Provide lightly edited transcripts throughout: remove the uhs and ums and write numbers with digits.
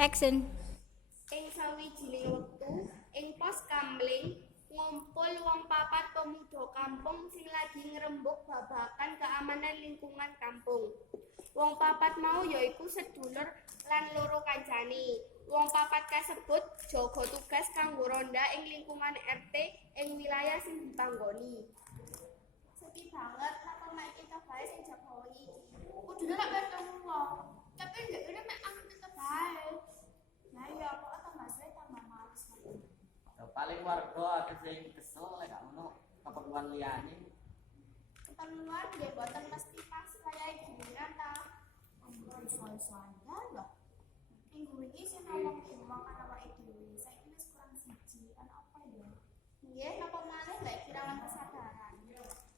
Action. Ing sawijining wektu, ing pos Kamling, ngumpul wong papat pemuda kampung sing lagi ngrembug babagan keamanan lingkungan kampung. Wong papat mau yaiku sedulur lan loro kancane. Wong papat kasebut jaga tugas kanggo ronda ing lingkungan RT ing wilayah sing dipanggoni. Sedih banget napa mek kita bae sing jaga iki. Kudune lak ketemu wong. Tapi ndek kene mek aku tetep bae. Lah ya kok tambah suwe tambah males. Paling warga akeh sing kesel lek gak ono keperluan liyane. Keperluan nggih boten mesti pas kaya giliran ta. Soal-soal lho. Minggu iki sing ngomong ngomong karo awake dhewe. Saiki wis kurang siji. Ana apa ya? Nggih, napa malih lek kirawan kesadaran.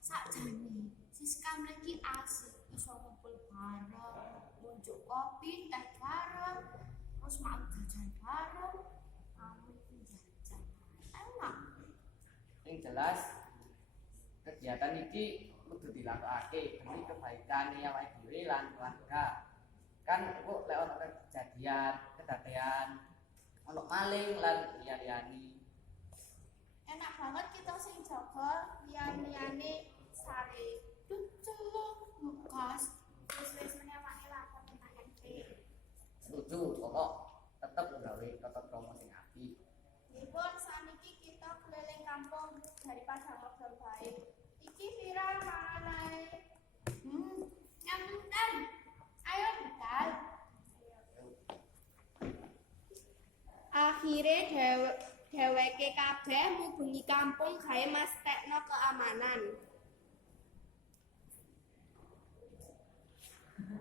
Sakjane, Siskam lagi asik iso ngumpul bareng, ngunjuk kopi, teh bareng, terus makan jajan bareng, amit jajan. Enak. Sing jelas kegiatan iki kudu dilakokake demi kebaikan awake dhewe lan keluarga. Kan kok lek ono kejadian, kedadean, ono maling lan liyane. Enak banget kita sing jaga liyane sare. Duceluk ngegas. Wis menewake lapor tentang RT. Setuju, pokok tetep nggawe tata krama sing apik. Nipun saniki kita keliling kampung daripada ngobrol baik. Iki viral mana ae. Nyamdan. Ayo budal. Akhire dheweke kabeh ngubengi kampung gawe mesthekno keamanan.